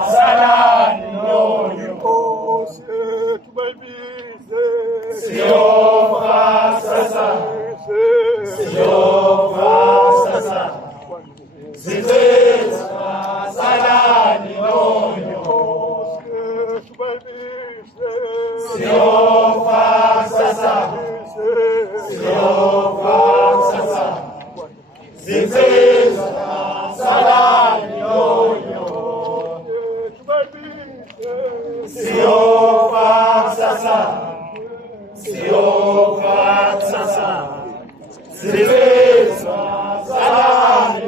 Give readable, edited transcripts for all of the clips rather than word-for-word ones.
Salani Inkosi tubabize siyofa sasa Zizeza salani Inkosi tubabize siyofa sasa Zizeza salani Siyofa sasa Zizeza salani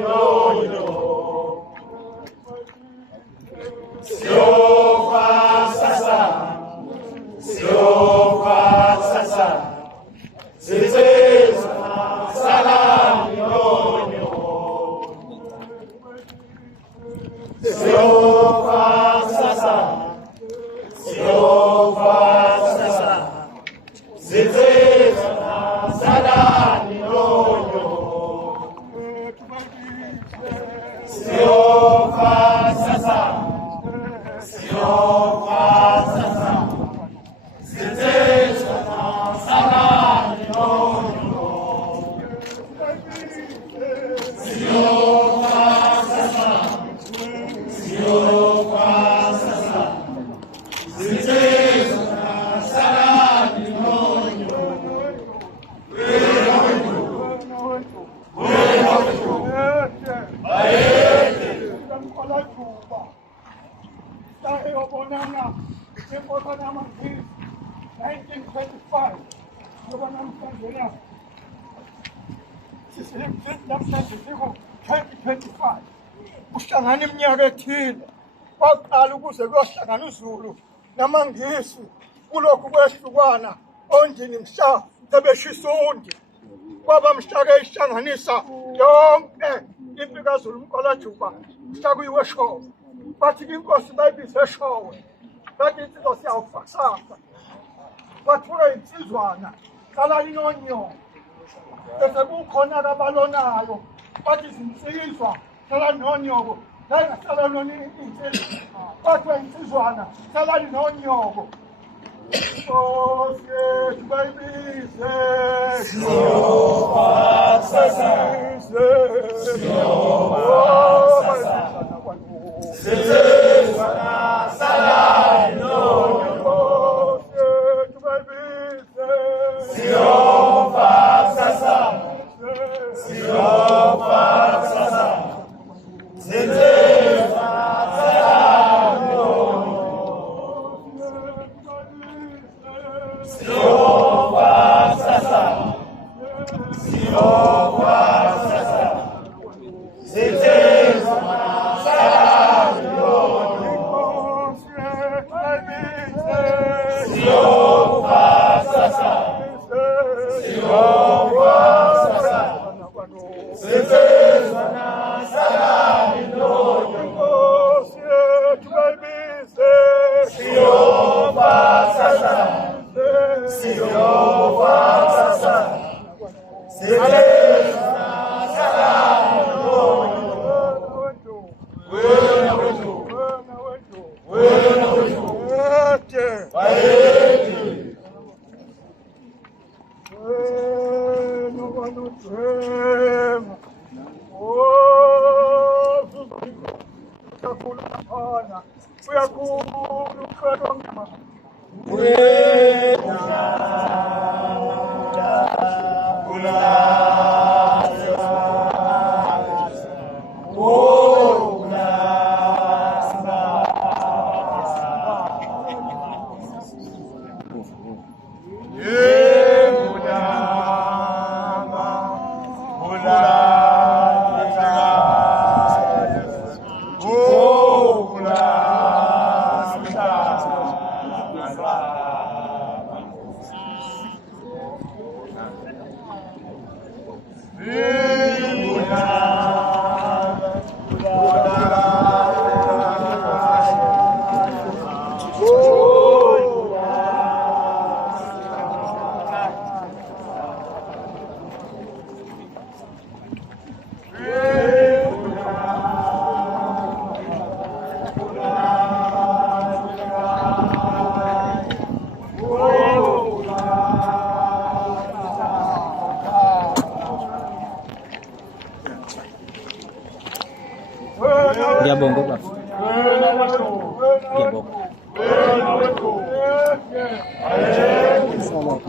Siyofa sasa Zizeza salani Uhlangana iminyaka ethile waqala ukuze kuyohlangana uZulu namaNgisi kulokhu kwehlukwana ondini mhla sebeshisundi kwaba mhla ihlanganisa yonke impi kaZulu uMkalajuba mhla kuyiweshowe bathi inkosi bayibize eshowe bathi insizwa siyawufasasa bathuka insizwana qala inonyo bese kukhona abalonayo bathi zinsizwa qala nonyoko la sala noni insizwa bathi insizwana qala nonyoko Inkosi tubayibize siyofa sasa Zizeza salani Inkosi tubayibize siyofa sasa Zizeza salani siyofa sasa Zizeza salani siyofa sasa Zizeza salani Inkosi tubayibize siyofa sasa